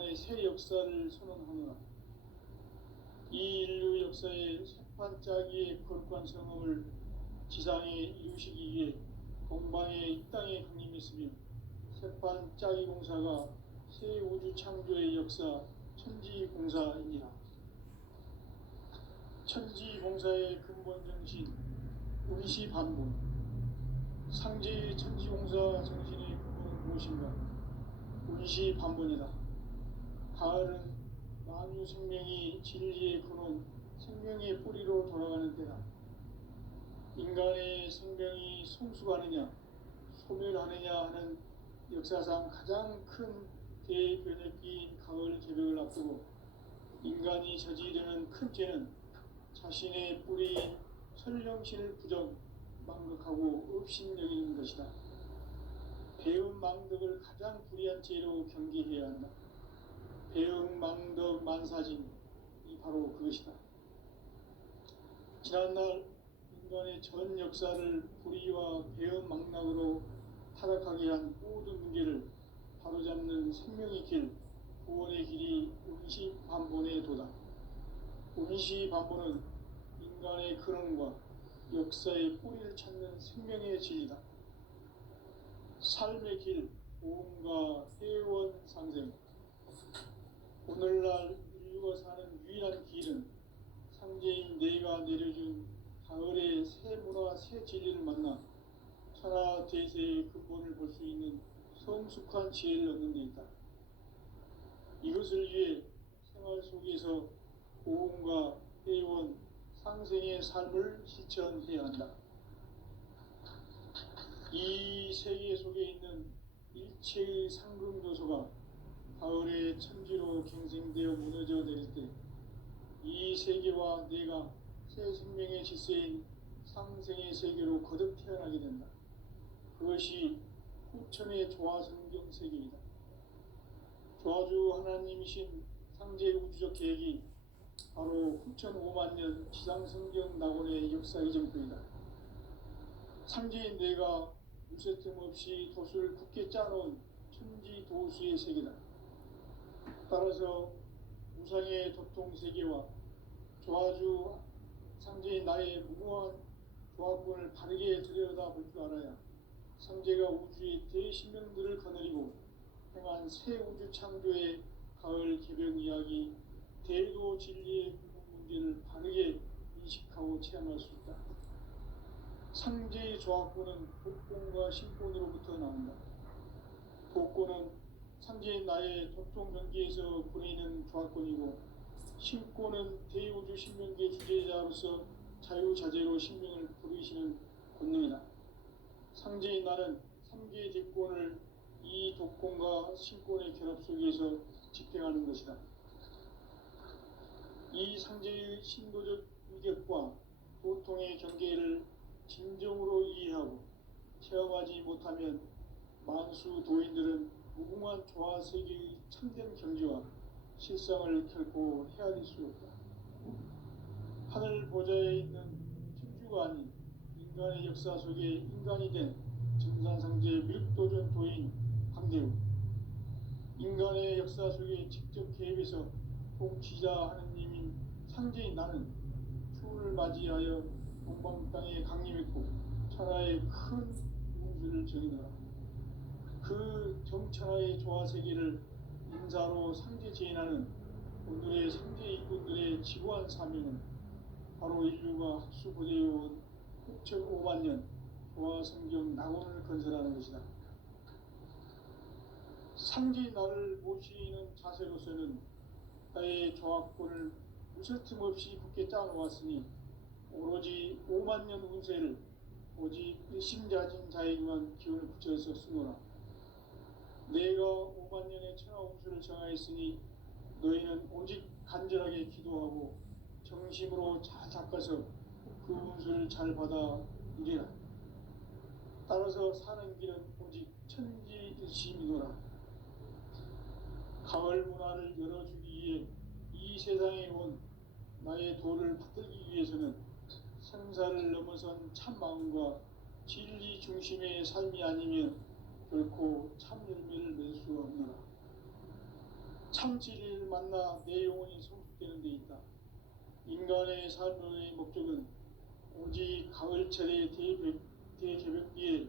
인간의 새 역사를 선언하노라. 이 인류 역사의 새판짜기의 거룩한 성험을 지상에 이루시기 위해 동방의 이 땅에 강림했으며 새판짜기 공사가 새 우주 창조의 역사 천지공사이니라. 천지공사의 근본 정신 운시반본. 상제의 천지공사 정신의 근본은 무엇인가? 운시반본이다. 가을은 만유 생명이 진리의 근원, 생명의 뿌리로 돌아가는 때다. 인간의 생명이 성숙하느냐, 소멸하느냐 하는 역사상 가장 큰 대변혁기인 가을 개벽을 앞두고 인간이 저지르는 큰 죄는 자신의 뿌리인 설령신을 부정, 망극하고 업신여기는 것이다. 배은망덕을 가장 불의한 죄로 경계해야 한다. 배은망덕 만사진이 바로 그것이다. 지난날 인간의 전 역사를 불의와 배은망락으로 타락하게 한 모든 문제를 바로잡는 생명의 길, 구원의 길이 운시반본의 도다. 운시반본은 인간의 근원과 역사의 뿌리를 찾는 생명의 진리다. 삶의 길, 보험과 회원 상생. 오늘날 인류가 사는 유일한 길은 상제인 내가 내려준 가을의 새 문화, 새 진리를 만나 천하 대세의 근본을 볼 수 있는 성숙한 지혜를 얻는 데 있다. 이것을 위해 생활 속에서 보험과 회원, 상생의 삶을 실천해야 한다. 이 세계 속에 있는 일체의 상금 요소가 가을의 천지로 갱생되어 무너져 내릴 때 이 세계와 내가 새 생명의 질서인 상생의 세계로 거듭 태어나게 된다. 그것이 후천의 조화성경 세계이다. 조화주 하나님이신 상제 우주적 계획이 바로 후천 5만 년 지상성경 낙원의 역사 이전부이다. 상제인 내가 무쇠틈 없이 돛을 굳게 짜놓은 천지도수의 세계다. 따라서 무상의 도통세계와 조화주 상제인 나의 무모한 조합권을 바르게 들여다볼 줄 알아야 상제가 우주의 대신명들을 거느리고 행한 새 우주 창조의 가을 개벽 이야기, 대도 진리의 근본 문제를 바르게 인식하고 체험할 수 있다. 상제의 조합권은 복권과 신권으로부터 나온다. 복권은 상제인 나의 도통경계에서 보내는 조합권이고, 신권은 대우주 신명계 주제자로서 자유자재로 신명을 부르시는 권능이다. 상제인 나는 3개의 대권을 이 도권과 신권의 결합 속에서 집행하는 것이다. 이 상제의 신도적 위격과 도통의 경계를 진정으로 이해하고 체험하지 못하면 만수 도인들은 무궁한 조화세계의 참된 경지와 실상을 결코 헤아릴 수 없다. 하늘 보좌에 있는 천주가 아닌 인간의 역사 속에 인간이 된 정산상제 밀도전 도인 황대우, 인간의 역사 속에 직접 개입해서 통치자 하느님인 상제인 나는 추운을 맞이하여 동방 땅에 강림했고 천하의 큰 운수를 정의하라. 그 정천하의 조화세계를 인사로 상제 제인하는 오늘의 상제 일꾼들의 지구한 사명은 바로 인류가 학수고대해온 후천 5만 년 조화성경 낙원을 건설하는 것이다. 상제 나를 모시는 자세로서는 나의 조합권을 무쇠틈 없이 굳게 짜놓았으니 오로지 5만 년 운세를 오직 일심자진 자에게만 기운을 붙여서 쓰노라. 내가 5만 년의 천하 운수를 정하였으니 너희는 오직 간절하게 기도하고 정심으로 잘 닦아서 그 운수를 잘 받아 이래라. 따라서 사는 길은 오직 천지일심이노라. 가을 문화를 열어주기 위해 이 세상에 온 나의 도를 받들기 위해서는 생사를 넘어선 참마음과 진리 중심의 삶이 아니면 결코 참 열매를 낼 수 없노라. 참 진리를 만나 내 영혼이 성숙되는 데 있다. 인간의 삶의 목적은 오직 가을철의 대개벽기에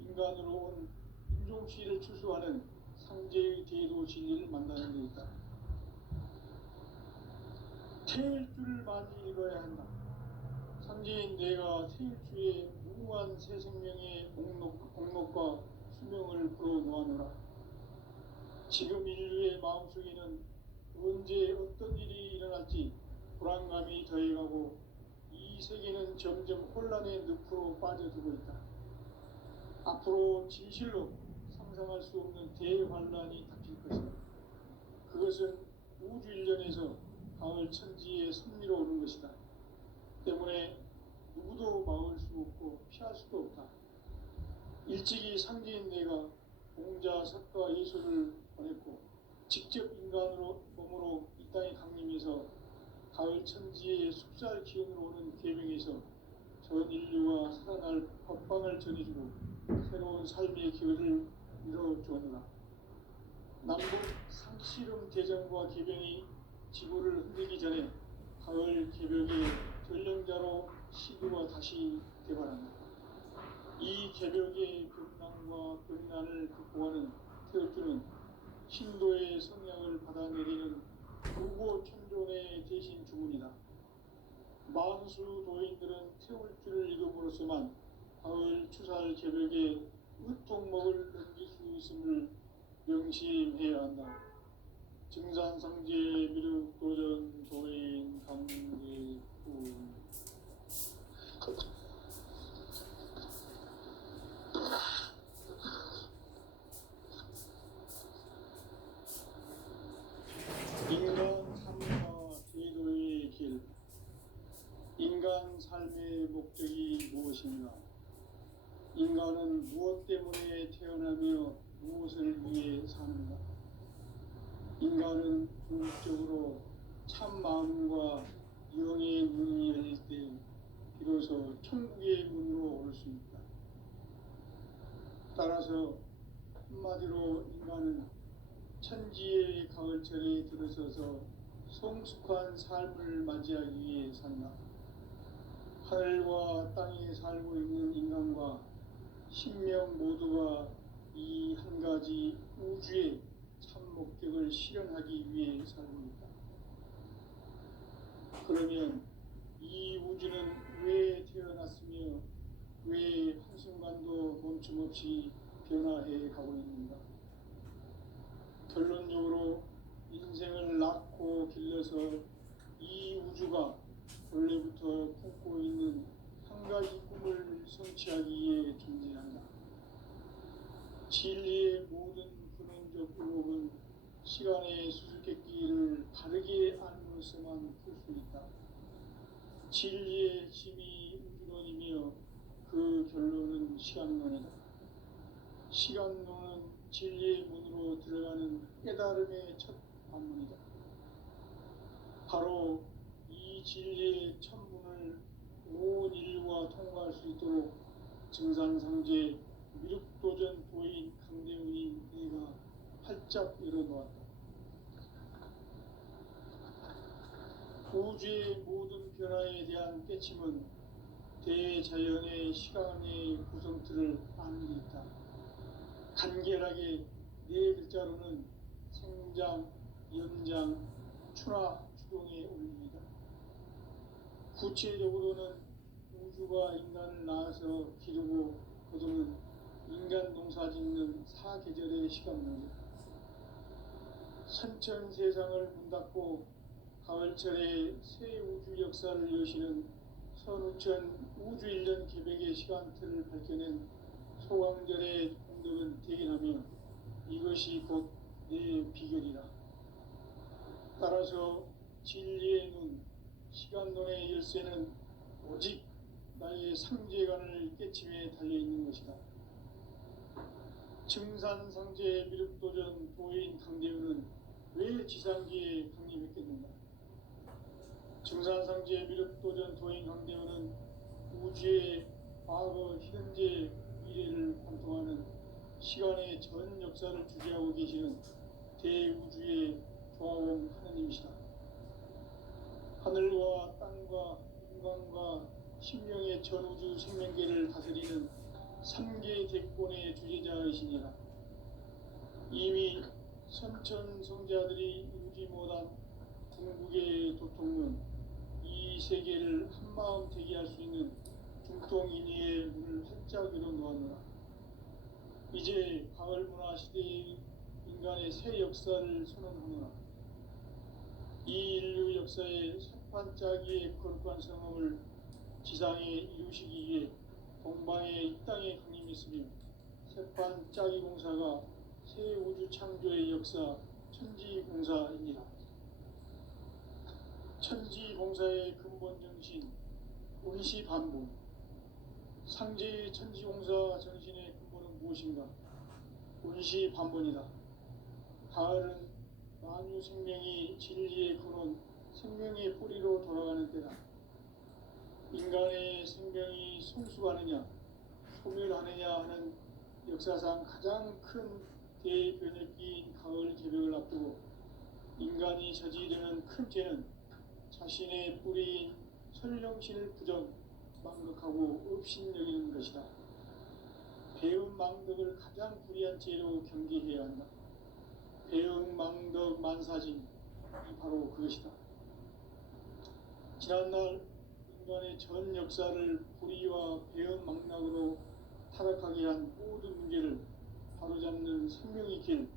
인간으로 온 인종시를 추수하는 상제의 대도 진리를 만나는 데 있다. 태일 줄을 많이 읽어야 한다. 상제인 내가 태일주의 무궁한 새 생명의 공록과 수명을 불어놓아노라. 지금 인류의 마음속에는 언제 어떤 일이 일어날지 불안감이 더해가고 이 세계는 점점 혼란의 늪으로 빠져들고 있다. 앞으로 진실로 상상할 수 없는 대환란이 닥칠 것이다. 그것은 우주 일련에서 가을 천지의 섭리로 오는 것이다. 때문에 누구도 막을 수 없고 피할 수도 없다. 일찍이 상제인 내가 공자, 석가, 예수를 보냈고 직접 인간으로 몸으로 이 땅에 강림해서 가을 천지의 숲살 기운으로 오는 계명에서 전 인류와 살아날 법방을 전해주고 새로운 삶의 기회를 이뤄주었노라. 남북 상씨름 대전과 개병이 지구를 흔들기 전에 가을 개벽의 전령자로 시구가 다시 개발한다. 이 개벽의 변난과 변난을 극복하는 태울주는 신도의 성향을 받아내리는 구고천존의 대신 주문이다. 만수 도인들은 태울주를 읽음으로써만 가을 추살 개벽의 으통목을 넘길 수 있음을 명심해야 한다. 증산상제 미륵 도전 도인 강제군 인간 삶과 제도의 길. 인간 삶의 목적이 무엇인가? 인간은 무엇 때문에 태어나며 무엇을 위해 사는가? 인간은 궁극적으로 참 마음과 영의 문이 열릴 때 비로소 천국의 문으로 올 수 있다. 따라서 한마디로 인간은 천지의 가을철에 들어서서 성숙한 삶을 맞이하기 위해 산다. 하늘과 땅에 살고 있는 인간과 신명 모두가 이 한 가지 우주의 참 목적을 실현하기 위해 살고 있다. 그러면 이 우주는 왜 태어났으며 왜 한순간도 멈춤없이 변화해 가고 있는가? 결론적으로 인생을 낳고 길러서 이 우주가 원래부터 품고 있는 한 가지 꿈을 성취하기 위해 존재한다. 진리의 모든 근원적 의혹은 시간의 수수께끼를 바르게 알므로서만 풀 수 있다. 진리의 핵심이 우주론이며 그 결론은 시간론이다. 시간론은 진리의 문으로 들어가는 깨달음의 첫 관문이다. 바로 이 진리의 첫 문을 온 인류가 통과할 수 있도록 증산상제 미륵도전 도인 강대훈이 내가 활짝 열어놓았다. 우주의 모든 변화에 대한 깨침은 대자연의 시간의 구성틀을 아는 데 있다. 간결하게 네 글자로는 생장, 연장, 추나 추동의 원리이다. 구체적으로는 우주가 인간을 낳아서 기르고 거두는 인간 농사 짓는 사계절의 시간론이다. 선천 세상을 문 닫고 가을철에 새 우주 역사를 여시는 선우천 우주 1년 개벽의 시간틀을 밝혀낸 소강절의 공덕은 대견하며 이것이 곧 내 비결이다. 따라서 진리의 눈, 시간론의 열쇠는 오직 나의 상제관을 깨침에 달려있는 것이다. 증산상제 미륵도전 도인 강대훈은 왜 지상기에 강림했겠는가? 증산상제 미륵도전 도인 강대훈은 우주의 과거, 현재, 미래를 관통하는 시간의 전 역사를 주재하고 계시는 대우주의 조아온 하느님이시다. 하늘과 땅과 인간과 신명의 전우주 생명계를 다스리는 삼계 대권의 주제자이시니라. 이미 선천성자들이 이루지 못한 궁극의 도통은 이 세계를 한마음 되게 할 수 있는 중통인의의 문을 활짝 열어놓았노라. 이제 가을 문화 시대의 인간의 새 역사를 선언하노라. 이 인류 역사의 새판짜기의 거룩한 성험을 지상에 이루시기 위해 동방의 이 땅에 강림했으며 새판짜기 공사가 새 우주 창조의 역사 천지공사입니다. 천지공사의 근본 정신 운시반본. 상제의 천지공사 정신의 근본은 무엇인가? 운시반본이다. 가을은 만유 생명이 진리의 근원, 생명의 뿌리로 돌아가는 때다. 인간의 생명이 성숙하느냐, 소멸하느냐 하는 역사상 가장 큰 대변혁기인 가을 개벽을 앞두고 인간이 저지르는 큰 죄는 자신의 뿌리인 설령신을 부정, 망덕하고 업신여기는 것이다. 배움 망덕을 가장 불의한 죄로 경계해야 한다. 배움 망덕 만사진이 바로 그것이다. 지난날 인간의 전 역사를 불의와 배움 망락으로 타락하게 한 모든 문제를 바로잡는 생명의 길,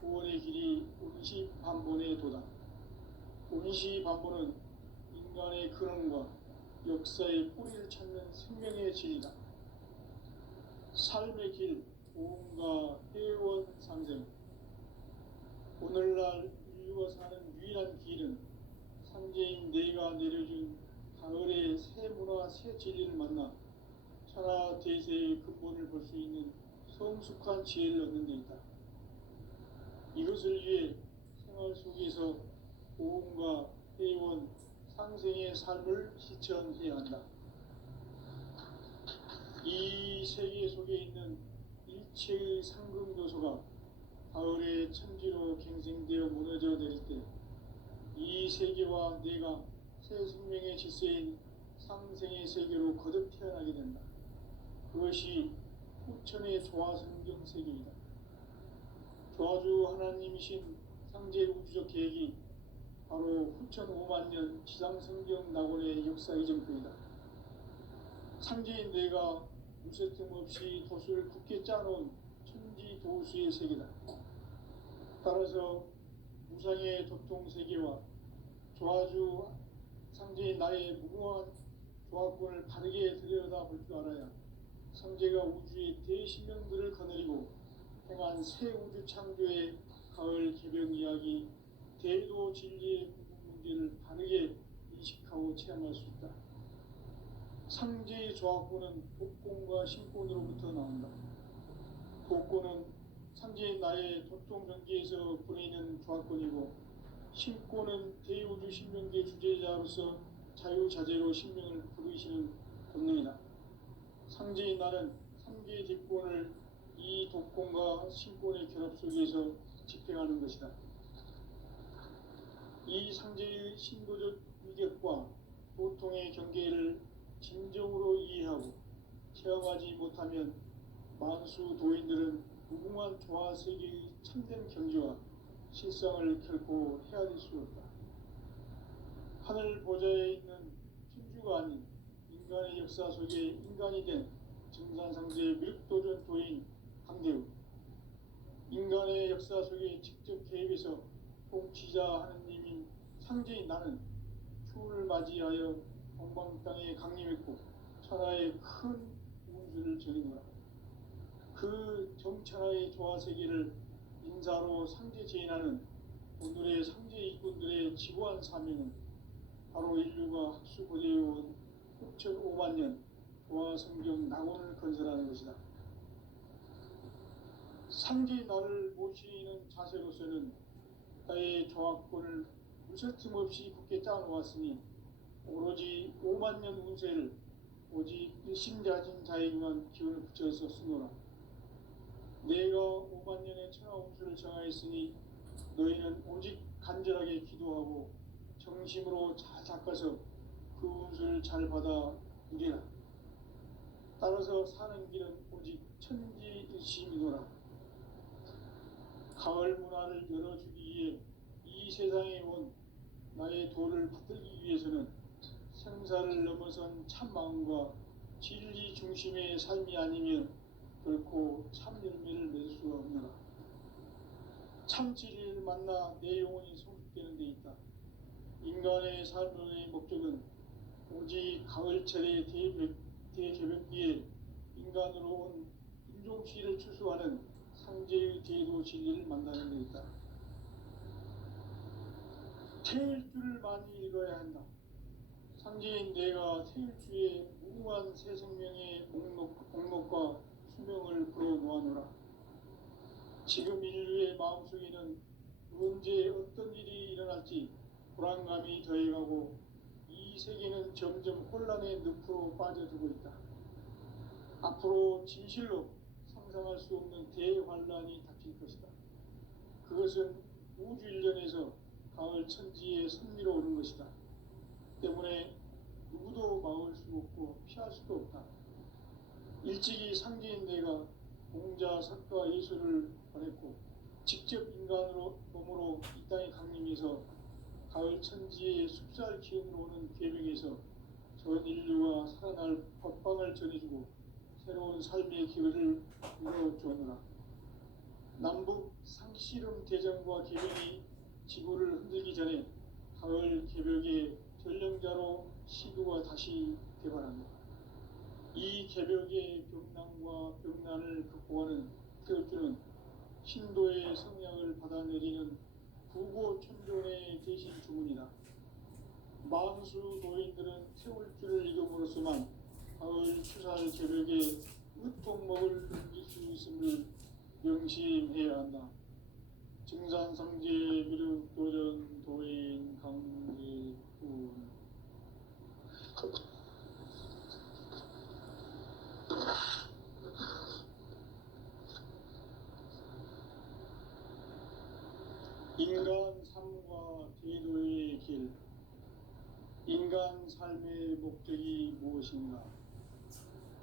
구원의 길이 운시반본의 도다. 운시반본은 인간의 근원과 역사의 뿌리를 찾는 생명의 진리다. 삶의 길, 보험과 회원 상생. 오늘날 인류가 사는 유일한 길은 상제인 내가 내려준 가을의 새 문화, 새 진리를 만나 천하 대세의 근본을 볼 수 있는 성숙한 지혜를 얻는 데 있다. 이것을 위해 생활 속에서 보험과 회원, 상생의 삶을 실천해야 한다. 이 세계 속에 있는 일체의 상금교소가 가을의 천지로 갱생되어 무너져 내릴 때 이 세계와 내가 새 생명의 질서인 상생의 세계로 거듭 태어나게 된다. 그것이 후천의 조화성경 세계이다. 조화주 하나님이신 상제 우주적 계획이 바로 후천 5만 년 지상성경 낙원의 역사 이정표이다. 상제인 내가 무쇠틈 없이 도수를 굳게 짜놓은 천지 도수의 세계다. 따라서 무상의 도통 세계와 조화주 상제인 나의 무궁한 조화권을 바르게 들여다볼 줄 알아야 상제가 우주의 대신명들을 거느리고 행한 새 우주 창조의 가을 개벽 이야기, 대도 진리의 궁극 문제를 바르게 인식하고 체험할 수 있다. 상제의 조화권은 복권과 신권으로부터 나온다. 복권은 상제인 나의 도통 전기에서 보내는 조화권이고, 신권은 대우주 신명계 주제자로서 자유자재로 신명을 부르시는 본능이다. 상제인 나는 3개의 뒷권을 이 독권과 신권의 결합 속에서 집행하는 것이다. 이 상제의 신도적 위격과 보통의 경계를 진정으로 이해하고 체험하지 못하면 만수 도인들은 무궁한 조화세계의 참된 경지와 실상을 결코 헤아릴 수 없다. 하늘 보좌에 있는 천주가 아닌 인간의 역사 속에 인간이 된 정산상제의 밀도전 도인 강대우, 인간의 역사 속에 직접 개입해서 통치자 하느님인 상제인 나는 추운을 맞이하여 동방 땅에 강림했고 천하의 큰 운수를 전해노라. 그 정천하의 조화세계를 인사로 상제 제인하는 오늘의 상제 일꾼들의 지고한 사명은 바로 인류가 학수고대해온 후천 5만 년 조화성경 낙원을 건설하는 것이다. 상제 나를 모시는 자세로서는 나의 조화권을 무쇠틈 없이 굳게 짜놓았으니 오로지 5만 년 운세를 오직 일심자진 자에게만 기운을 붙여서 쓰노라. 내가 5만 년의 천하 운수를 정하였으니 너희는 오직 간절하게 기도하고 정심으로 잘 닦아서 그 운수를 잘 받아 누리라. 따라서 사는 길은 오직 천지일심이노라. 가을 문화를 열어주기 위해 이 세상에 온 나의 도를 받들기 위해서는 생사를 넘어선 참마음과 진리 중심의 삶이 아니면 결코 참 열매를 맺을 수가 없노라. 참 진리를 만나 내 영혼이 성숙되는 데 있다. 인간의 삶의 목적은 오직 가을철의 대개벽기에 인간으로 온 인종시를 추수하는 상제의 대도 진리를 만나는 데 있다. 태일주를 많이 읽어야 한다. 상제인 내가 태일주의 무궁한 새 생명의 목록과 수명을 풀어놓아노라. 지금 인류의 마음속에는 언제 어떤 일이 일어날지 불안감이 더해가고 이 세계는 점점 혼란의 늪으로 빠져들고 있다. 앞으로 진실로 상상할 수 없는 대환란이 닥칠 것이다. 그것은 우주 일련에서 가을 천지에 선미로 오는 것이다. 때문에 누구도 막을 수 없고 피할 수도 없다. 일찍이 상제인 내가 공자, 석가, 예수를 보냈고 직접 인간으로 몸으로 이 땅에 강림해서 가을 천지의 숲살 기운으로 오는 계명에서 전 인류가 살아날 법방을 전해주고 새로운 삶의 기회를 열어주었노라. 남북 상씨름 대전과 계명이 지구를 흔들기 전에 가을 개벽의 전령자로 시도가 다시 개발합니다. 이 개벽의 병난과 병난을 극복하는 태울주는 신도의 성량을 받아내리는 구고천존의 대신 주문이다. 만수 도인들은 태울주를 읽음으로써만 가을 추살 개벽의 으통목을 넘길 수 있음을 명심해야 한다. 증산상제 미륵도전 도인 강제군. 인간 삶과 대도의 길. 인간 삶의 목적이 무엇인가?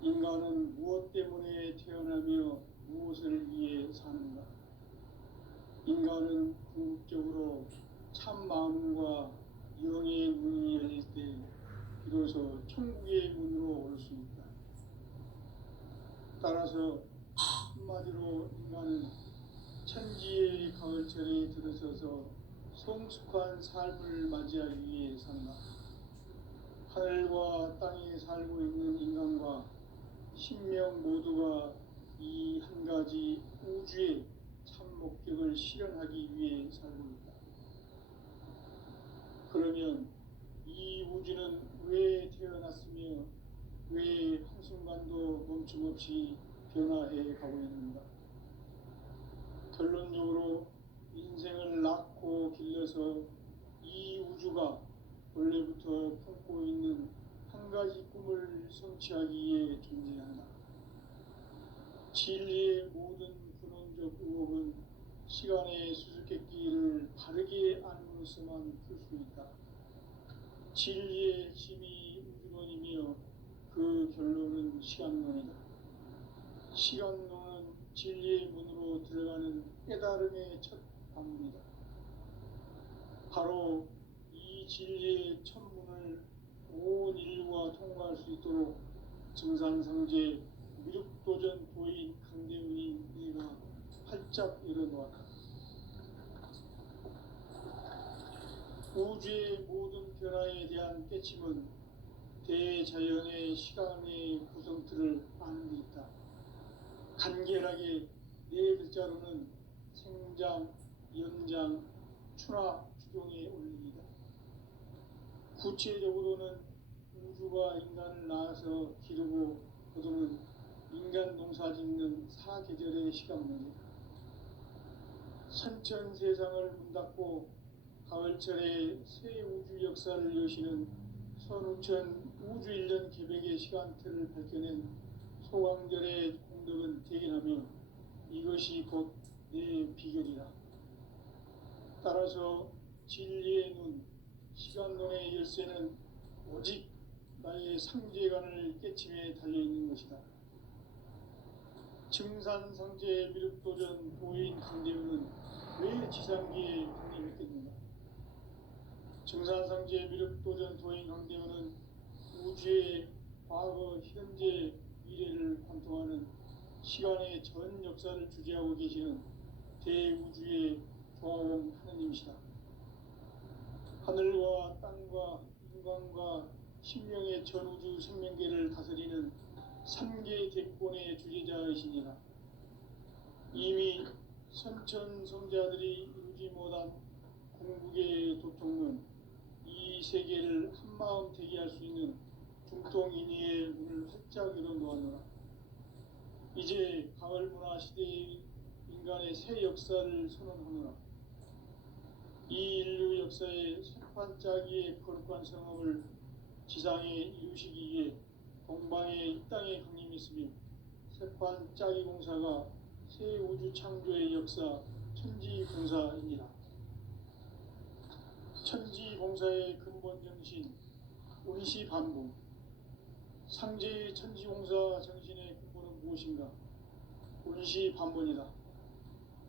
인간은 무엇 때문에 태어나며 무엇을 위해 사는가? 인간은 궁극적으로 참 마음과 영의 문이 열릴 때 비로소 천국의 문으로 올 수 있다. 따라서 한마디로 인간은 천지의 가을철에 들어서서 성숙한 삶을 맞이하기 위해 산다. 하늘과 땅에 살고 있는 인간과 신명 모두가 이 한 가지 우주의 참 목적을 실현하기 위해 살고 있다. 그러면 이 우주는 왜 태어났으며 왜 한순간도 멈춤없이 변화해 가고 있는가? 결론적으로 인생을 낳고 길러서 이 우주가 원래부터 품고 있는 한 가지 꿈을 성취하기 위해 존재한다. 진리의 모든 근원적 의혹은 시간의 수수께끼를 바르게 알므로서만 풀 수 있다. 진리의 핵심이 우주론이며 그 결론은 시간론이다. 시간론은 진리의 문으로 들어가는 깨달음의 첫 방문이다. 바로 이 진리의 첫 문을 온 인류가 통과할 수 있도록 증산상제 미륵도전 도인 강대훈이 내가 활짝 열어놓았다. 우주의 모든 변화에 대한 깨침은 대자연의 시간의 구성틀을 아는 데 있다. 간결하게 네 글자로는 생장, 연장, 추나 추종의 원리이다. 구체적으로는 우주가 인간을 낳아서 기르고 거두는 인간 농사 짓는 사계절의 시간문이다. 선천 세상을 문 닫고 가을철에 새 우주 역사를 여시는 선우천 우주일년 개벽의 시간틀을 밝혀낸 소강절의 공덕은 대견하며 이것이 곧 내 비결이다. 따라서 진리의 눈, 시간론의 열쇠는 오직 나의 상제관을 깨침에 달려있는 것이다. 증산상제 미륵도전 도인 강대우는 왜 지상기에 강림했겠는가? 증산상제 미륵도전 도인 강대우는 우주의 과거, 현재, 미래를 관통하는 시간의 전 역사를 주재하고 계시는 대우주의 조화원 하느님이시다. 하늘과 땅과 인간과 신명의 전우주 생명계를 다스리는 3개 대권의 주재자이시니라. 이미 선천성자들이 이루지 못한 궁극의 도통론, 이 세계를 한마음 되게 할 수 있는 중통인의의 문을 활짝 열어 놓았노라. 이제 가을 문화 시대의 인간의 새 역사를 선언하노라. 이 인류 역사의 새판짜기의 거룩한 성업을 지상에 이루시기 위해 동방의 이 땅에 강림했으며 새판짜기 공사가 새 우주 창조의 역사 천지공사이니라. 천지공사의 근본 정신 운시반복. 상제의 천지공사 정신의 근본은 무엇인가? 운시반복이다.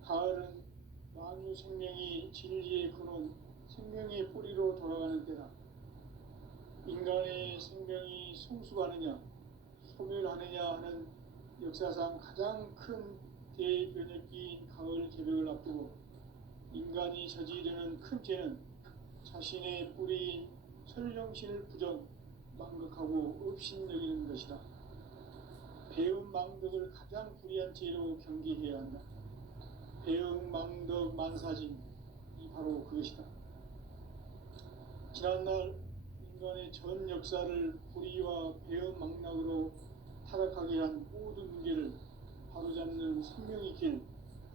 가을은 만유 생명이 진리의 근원, 생명의 뿌리로 돌아가는 때다. 인간의 생명이 성숙하느냐, 소멸하느냐 하는 역사상 가장 큰 대변혁기인 가을 개벽을 앞두고 인간이 저지르는 큰 죄는 자신의 뿌리인 설령신을 부정, 망극하고 업신여기는 것이다. 배움 망덕을 가장 불의한 죄로 경계해야 한다. 배움 망덕 만사진이 바로 그것이다. 지난날 인간의 전 역사를 불의와 배움 망락으로 타락하게 한 모든 문제를 바로잡는 생명의 길,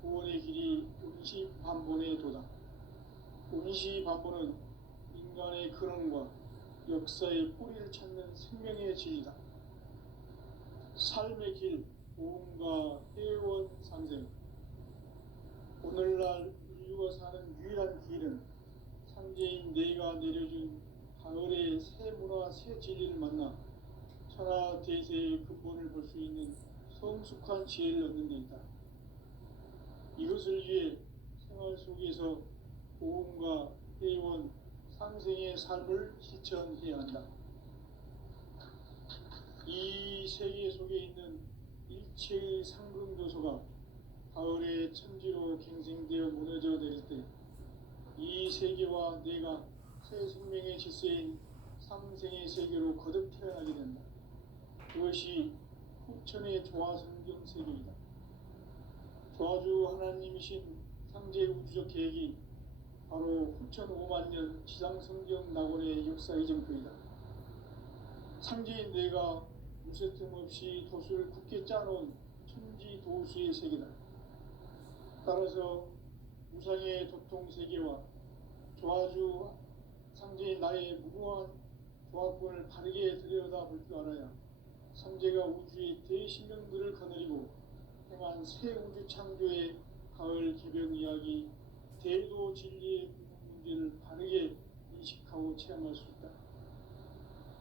구원의 길이 운시반본의 도다. 운시반본은 인간의 근원과 역사의 뿌리를 찾는 생명의 진리다. 삶의 길, 보험과 회원 상생. 오늘날 인류가 사는 유일한 길은 상제인 내가 내려준 가을의 새 문화, 새 진리를 만나 천하 대세의 근본을 볼 수 있는 성숙한 지혜를 얻는 데 있다. 이것을 위해 생활 속에서 보험과 회원, 상생의 삶을 실천해야 한다. 이 세계 속에 있는 일체의 상금 요소가 가을의 천지로 갱생되어 무너져 내릴 때 이 세계와 내가 새 생명의 질서인 상생의 세계로 거듭 태어나게 된다. 그것이 후천의 조화성경 세계이다. 조화주 하나님이신 상제 우주적 계획이 바로 후천 5만년 지상성경 낙원의 역사 이정표이다. 상제인 내가 무쇠틈 없이 도수를 굳게 짜놓은 천지 도수의 세계다. 따라서 무상의 도통 세계와 조화주 상제인 나의 무궁한 조화권을 바르게 들여다볼 줄 알아야 상제가 우주의 대신령들을 거느리고 행한 새 우주 창조의 가을 개벽 이야기, 대도 진리의 문제를 바르게 인식하고 체험할 수 있다.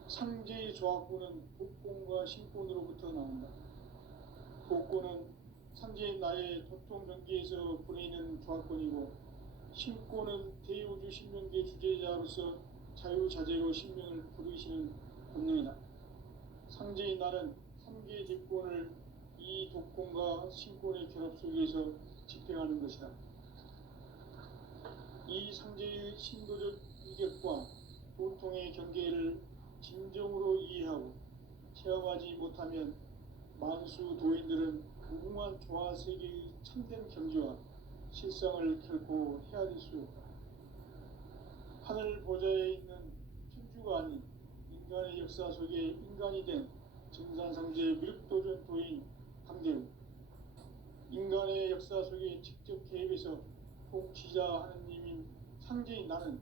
상제의 조화권은 복권과 신권으로부터 나온다. 복권은 상제인 나의 도통 경계에서 보내는 조화권이고, 신권은 대우주 신명계 주제자로서 자유자재로 신명을 부르시는 본능이다. 상제인 나는 3개의 대권을 이 독권과 신권의 결합 속에서 집행하는 것이다. 이 상제의 신도적 위격과 도통의 경계를 진정으로 이해하고 체험하지 못하면 만수 도인들은 무궁한 조화 세계의 참된 경지와 실상을 결코 헤아릴 수 없다. 하늘 보좌에 있는 천주가 아닌 인간의 역사 속에 인간이 된 증산상제 미륵도전 도인 강대우, 인간의 역사 속에 직접 개입해서 통치자 하느님인 상제인 나는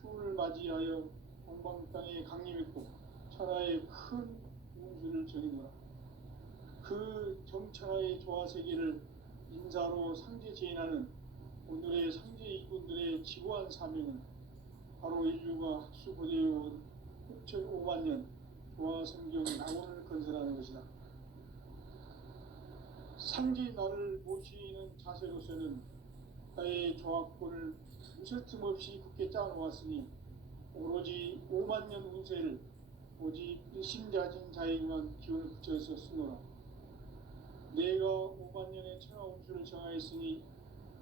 추운을 맞이하여 동방 땅에 강림했고 천하의 큰 운수를 정해노라. 그 정천하의 조화 세계를 인사로 상제 제인하는 오늘의 상제 일꾼들의 지고한 사명은 바로 인류가 학수고대해온 6,500만 년 조화성경 낙원을 건설하는 것이다. 상제 나를 모시는 자세로서는 나의 조합권을 무쇠틈 없이 굳게 짜놓았으니 오로지 5만 년 운세를 오직 일심자진 자에게만 기운을 붙여서 쓰노라. 내가 5만 년의 천하 운수를 정하였으니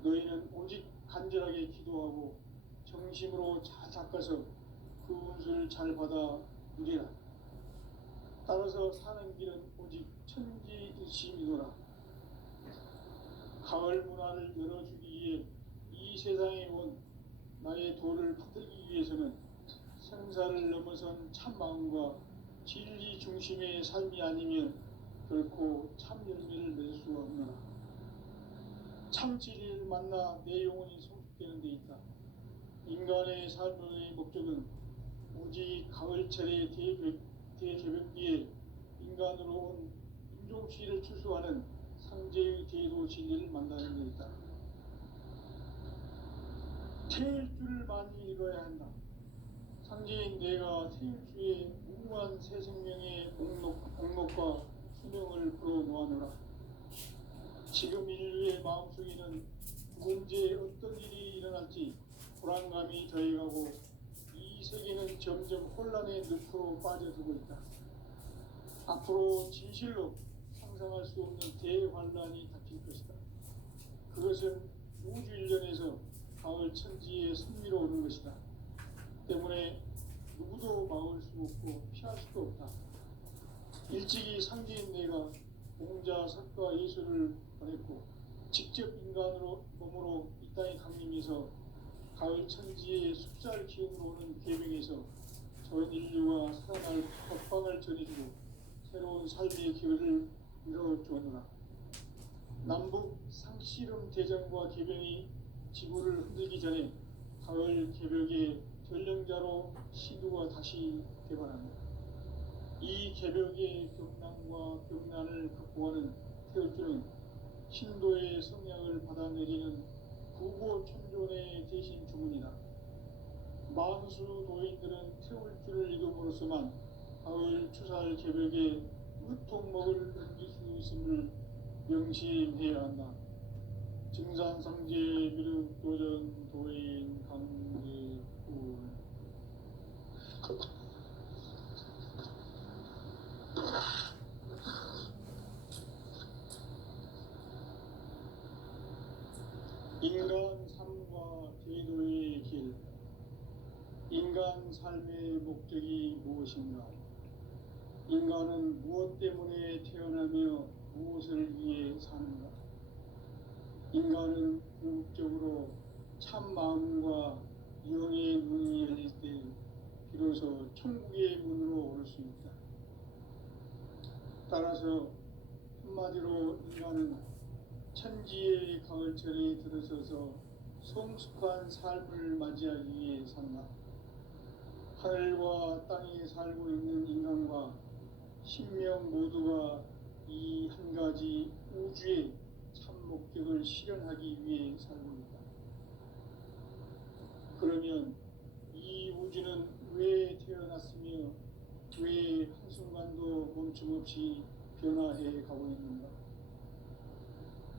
너희는 오직 간절하게 기도하고 정심으로 잘 닦아서 그 운수를 잘 받아 누리라. 따라서 사는 길은 오직 천지일심이노라. 가을 문화를 열어주기 위해 이 세상에 온 나의 도를 받들기 위해서는 생사를 넘어선 참마음과 진리 중심의 삶이 아니면 결코 참 열매를 맺을 수가 없노라. 참 진리를 만나 내 영혼이 성숙되는 데 있다. 인간의 삶의 목적은 오직 가을철의 대개벽기에 인간으로 온 인종시를 추수하는 상제의 제도 진리를 만나는 데 있다. 태일 줄을 많이 읽어야 한다. 상제인 내가 태일주의 무궁한 새 생명의 목록과 수명을 풀어놓아노라. 지금 인류의 마음속에는 언제 어떤 일이 일어날지 불안감이 더해가고 이 세계는 점점 혼란의 늪으로 빠져들고 있다. 앞으로 진실로 상상할 수 없는 대환란이 닥칠 것이다. 그것은 우주 일련에서 가을 천지에 승리로 오는 것이다. 때문에 누구도 막을 수 없고 피할 수도 없다. 일찍이 상제인 내가 공자, 석가, 예수를 보냈고 직접 인간으로 몸으로 이 땅에 강림해서 가을 천지의 숫살 기운으로 오는 계명에서 전 인류가 살아날 법방을 전해주고 새로운 삶의 기회를 이뤄주었노라. 남북 상씨름 대전과 개병이 지구를 흔들기 전에 가을 개벽의 전령자로 시두가 다시 개발합니다. 이 개벽의 격난과 격난을 극복하는 태울주는 신도의 성향을 받아내리는 구고천존의 대신 주문이다. 만수 도인들은 태울주를 이름으로서만 가을 추살 개벽의 으통목을 넘길 수 있음을 명심해야 한다. 증산상제 미륵도전 도인 강대군 인간 삶과 제도의 길. 인간 삶의 목적이 무엇인가? 인간은 무엇 때문에 태어나며 무엇을 위해 사는가? 인간은 궁극적으로 참 마음과 영의 문이 열릴 때 비로소 천국의 문으로 올 수 있다. 따라서 한마디로 인간은 천지의 가을철에 들어서서 성숙한 삶을 맞이하기 위해 산다. 하늘과 땅에 살고 있는 인간과 신명 모두가 이 한 가지 우주의 참 목적을 실현하기 위해 살고 있다. 그러면 이 우주는 왜 태어났으며 왜 한순간도 멈춤없이 변화해 가고 있는가?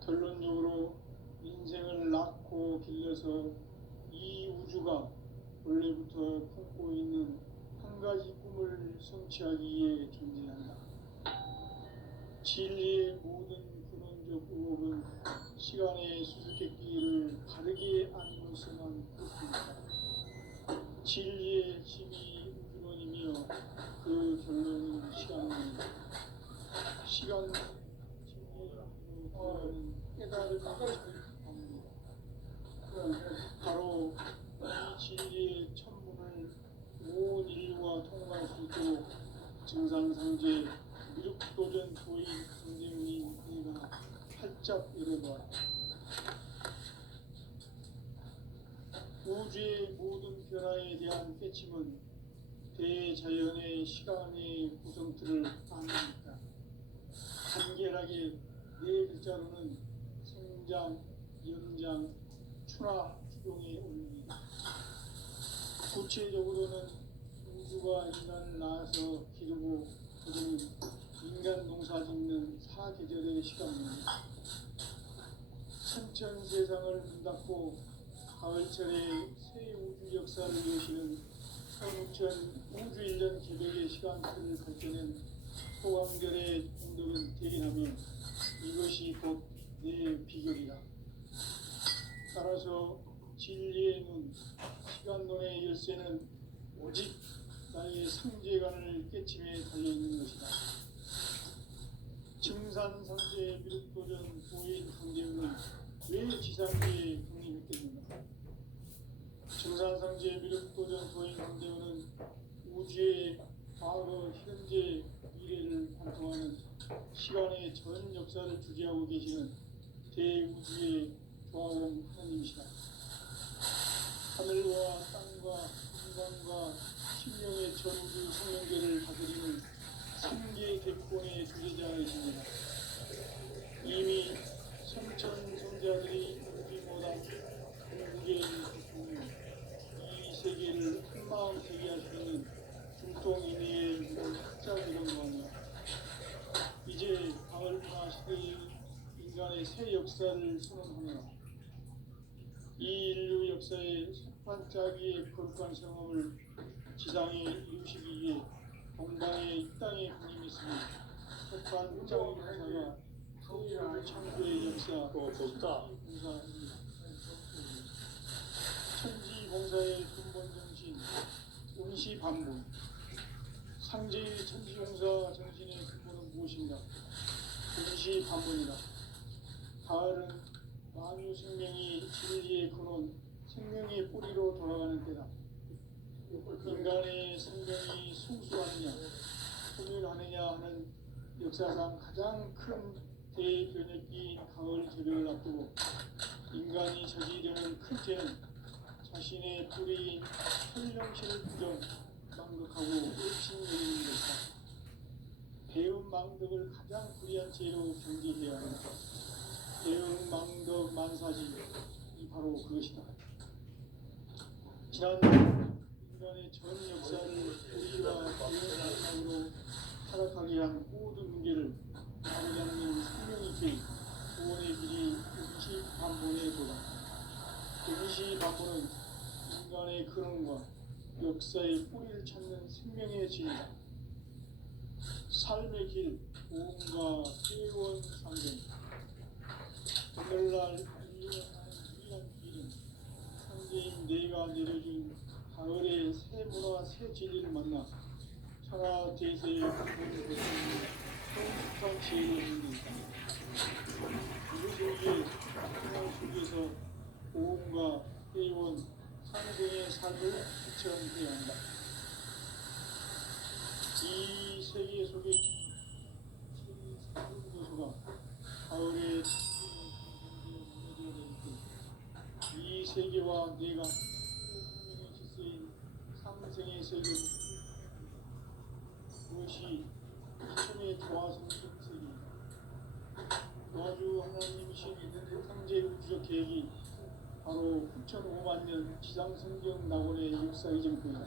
결론적으로 인생을 낳고 길러서 이 우주가 원래부터 품고 있는 한 가지 꿈을 성취하기 위해 존재한다. 진리의 모든 근원적 의혹은 시간의 수수께끼를 바르게 아님으로서만 끝입니다. 진리의 핵심이 우주론이며 그 결론은 시간입니다. 시간은 진리로 들어가는 깨달음이 정확합니다. 바로 이 진리의 천문을 온 인류가 통과할 수 있도록 증산상제 미륵도전 도인 선생님 내가 활짝 열어놓았다. 우주의 모든 변화에 대한 깨침은 대자연의 시간의 구성틀을 아닙니까? 간결하게 네 글자로는 생장, 연장, 순화 주동에 올립니다. 구체적으로는 우주가 인간을 낳아서 기르고 그들은 인간 농사 짓는 사계절의 시간입니다. 천천 세상을 문 닫고 가을철에 새 우주 역사를 여시는 15,000 우주 1년 개벽의 시간표를 갈 때는 소강절의 공덕은 대긴하며 이것이 곧 내 비결이다. 따라서 진리의 눈, 시간론의 열쇠는 오직 나의 상제관을 깨침에 달려있는 것이다. 증산상제 미륵도전 도인 강대우는 왜 지상계에 강림했겠는가? 증산상제 미륵도전 도인 강대우는 우주의 과거, 현재, 미래를 관통하는 시간의 전 역사를 주재하고 계시는 대우주의 조화원 하나님이시다. 하늘과 땅과 인간과 신령의 전우주 성령계를 다스리는 삼계 대권의 주제자이십니다. 이미 성천 성자들이 우리보다 궁극의 이 세계를 한마음 되게 할 수 있는 중동인의 문을 확장 이룬거하며 이제 가을 문화 시대의 인간의 새 역사를 선언하며 이 인류 역사의 석판짜기의 거룩한 성험을 지상에 이루시기 위해 동방의 이 땅에 군림했으니 석판짜기 역사가 세계의 창조의 역사 천지봉사입니다. 천지봉사의 근본 정신 운시반문. 상제의 천지봉사 정신의 근본은 무엇인가? 운시반문이다. 가을은 만유 생명이 진리의 근원, 생명의 뿌리로 돌아가는 때다. 인간의 생명이 성수하느냐, 소멸하느냐 하는 역사상 가장 큰 대변혁기인 가을 개벽을 앞두고 인간이 저지르는 큰 죄는 자신의 뿌리인 현령실을 부정, 망덕하고 의심여기는 것이다. 배은 망덕을 가장 불의한 죄로 경계해야 한다. 배은 망덕 만사지, 이 바로 그것이다. 지난 인간의 전 역사를 우리와 배은 망덕으로 타락하게 한 모든 문제를 바로잡는 생명의 길, 구원의 길이 운시반문의 도다. 운시반문은 인간의 근원과 역사의 뿌리를 찾는 생명의 진리다. 삶의 길, 보험과 회원 상생. 오늘날 인류가 가는 유일한 길은 상제인 내가 내려준 가을의 새 문화, 새 진리를 만나 천하 대세의 근본을 볼 수 있는 성숙한 지혜를 얻는 데 있다. 이것을 위해 생활 속에서 보험과 회원, 상생의 삶을 실천해야 한다. 이 세계 속에 요소가 가을의 이 세계와 내가 생명의 질서인 상생의 세계, 그것이 천의 조화성적 세계입니다. 도와주 하나님이신 상제 우주적 계획이 바로 9,500만 년 지상성경 낙원의 역사 이전부이다.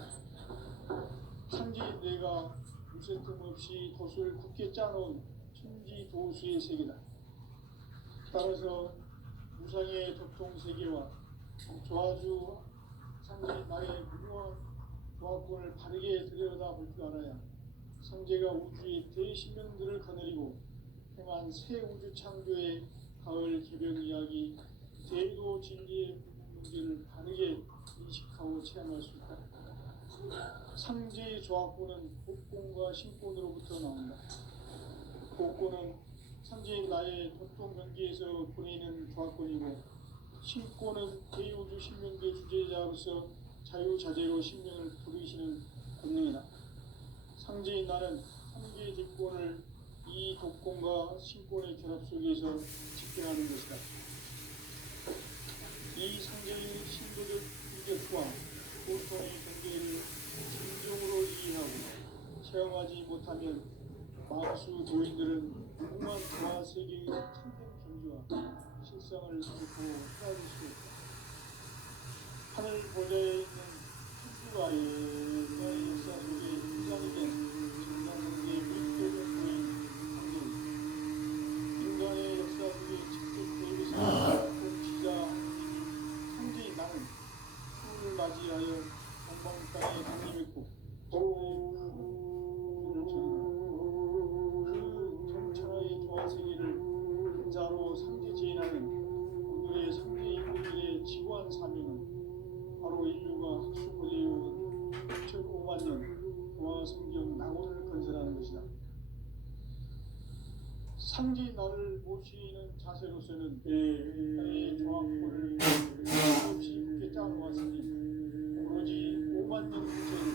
상제인 내가 무쇠 틈 없이 도수를 굳게 짜놓은 천지 도수의 세계다. 따라서 무상의 도통세계와 조화주 상제인 나의 무궁한 조화권을 바르게 들여다볼 줄 알아야 상제가 우주의 대신명들을 거느리고 행한 새 우주 창조의 가을 개벽 이야기, 대도 진리의 문제를 바르게 인식하고 체험할 수 있다. 상제의 조화권은 복권과 신권으로부터 나온다. 복권은 상제인 나의 도통 경계에서 보내는 조화권이고, 신권은 대우주 신명계 주제자로서 자유자재로 신명을 부르시는 권능이다. 상제인 나는 상제의 뒷권을 이 독권과 신권의 결합 속에서 집행하는 것이다. 이 상제의 신도적 인격과 보통의 경계를 진정으로 이해하고 체험하지 못하면 마수 도인들은 무궁한 조화 세계의 참된 경지와 실상을 결코 헤아릴 수 없다. 하늘 보좌에 있는 천주가의 역사 속에 인간이 된 인간성계의 밀도를 보인 상징, 인간의 역사 속에 직접 대비서 지자 상제인 나는 chú를 맞이하여 동방 땅에 강림했고 그 정천하의 조화세계를 한 자로 상제 제인하는 오늘의 상제인들의 지구한 사명은 바로 인류가 학습을 해온 6,500만 년 동화 성경 낙원을 건설하는 것이다. 상제인 나를 모시는 자세로서는 땅의 조합부를 없이 굳게 짜놓았으니 오로지 5만 년 전에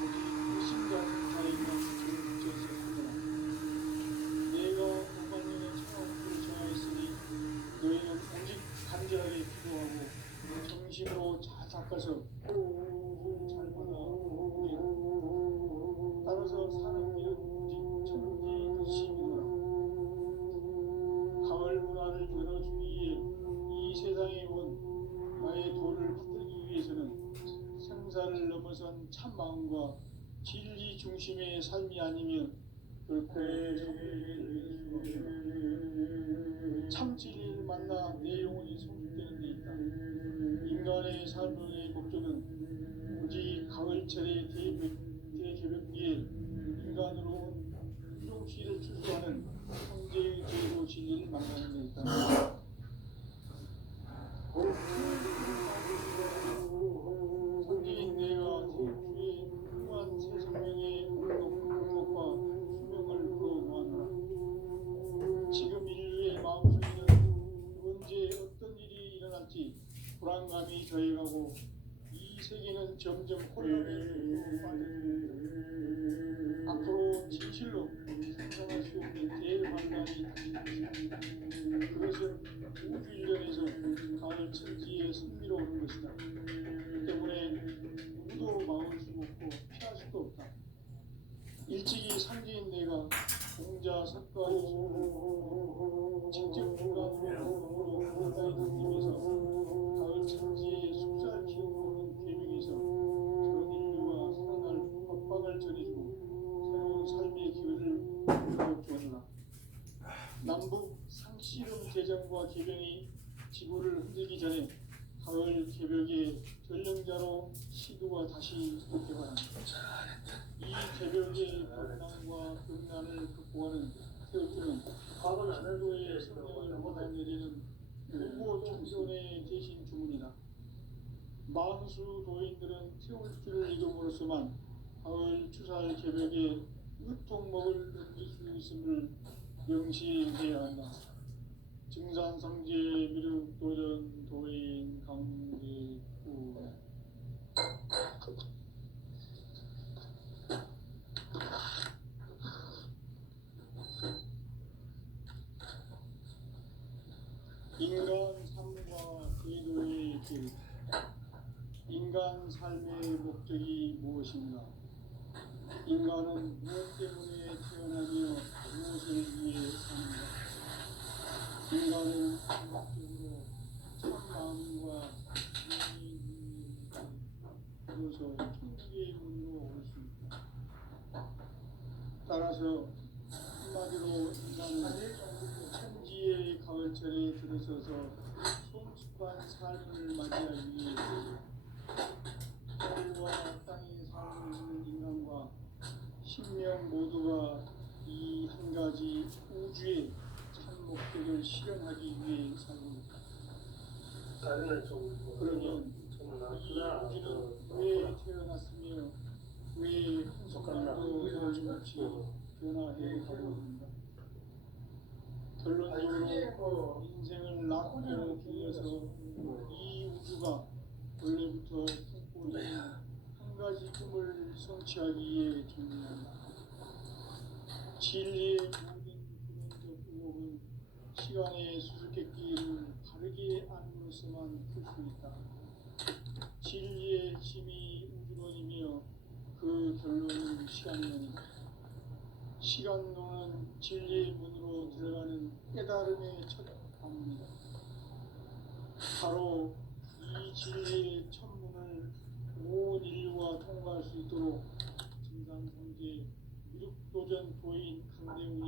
오직 불신자는 자에게만 붙여있었습니다. 내가 5만 년의 창업부를 정하였으니 너희는 오직 간절하게 기도하고 정심으로 잘 닦아서 잘 받아 따라서 사는 길은 오직 천지 도심이구나. 가을 문화를 열어주기 위해 이 세상에 온 나의 도를 받들기 위해서는 생사를 넘어선 참 마음과 진리 중심의 삶이 아니면 결코 참 진리를 만나 내 영혼이 성숙되는 데 있다. 인간의 삶의 목적은 오직 가을철의 대개벽기에 인간으로 온 유종씨를 출소하는 형제의 제도 진리를 만나는 데 있다. 성제인 내가 주의 무한 새 생명의 공덕과 수명을 부어모았노라. 지금 인류의 마음속에는 언제 어떤 일이 일어날지 불안감이 더해가고 이 세계는 점점 혼란에 빠져들고 앞으로 진실로 상상할 수 없는 대만난이 닥칩니다. 그것은 우주 일련에서 가을 천지에 승리로오는 것이다. 그 때문에 누구도 막을 수 없고 피할 수도 없다. 일찍이 상제인 내가 공자 석가 직접 주관으로 가까이 당기면서 가을 천지에 숲살 키우는 계명에서 전 인류가 살아날 법방을 전해주고 새로운 삶의 기회를 주었노라. 남북 상씨름 대전과 개병이 지구를 흔들기 전에 가을 개벽의 전령자로 시도가 다시 개발한다. 이 개벽의 변난과 병난을 극복하는 태어들은 신도의 성령을 받아내리는 공보 청소년의 대신 주문이다. 만수 도인들은 태울 줄을 이름으로서만 가을 추살 개벽에 으통먹을 넘길 수 있음을 명시해야 한다. 증산성제 미륵도전 도인 강제구 인간 삶과 제도의 길. 인간 삶의 목적이 무엇인가? 인간은 무엇 때문에 태어나며 무엇을 위해 사는가? 인간은 궁극적으로 참 마음과 비로소 천국의 문으로 올 수 있다. 따라서 한마디로 인간은 천지의 가을철에 들어서서 성숙한 삶을 맞이하기 위해 하늘과 땅에 살고 있는 인간과 신명 모두가 이 한 가지 우주의 참 목적을 실현하기 위해 살고 있다. 그러면 이 우주는 왜 태어났으며 왜 한순간도 여짐없이 변화해 가고 있는가? 결론적으로 인생을 낳고 길러서 이 우주가 원래부터 품고 있는 한 가지 꿈을 성취하기 위해 존재한다. 진리의 모든 근원적 의혹은 시간의 수수께끼를 바르게 안으로서만 풀 수 있다. 진리의 힘이 우주론이며 그 결론은 시간론이다. 시간론은 진리의 문으로 들어가는 깨달음의 첫 방문이다. 바로 이 진리의 천문을 온 인류가 통과할 수 있도록 진상성계 미륵도전 도인 강대웅이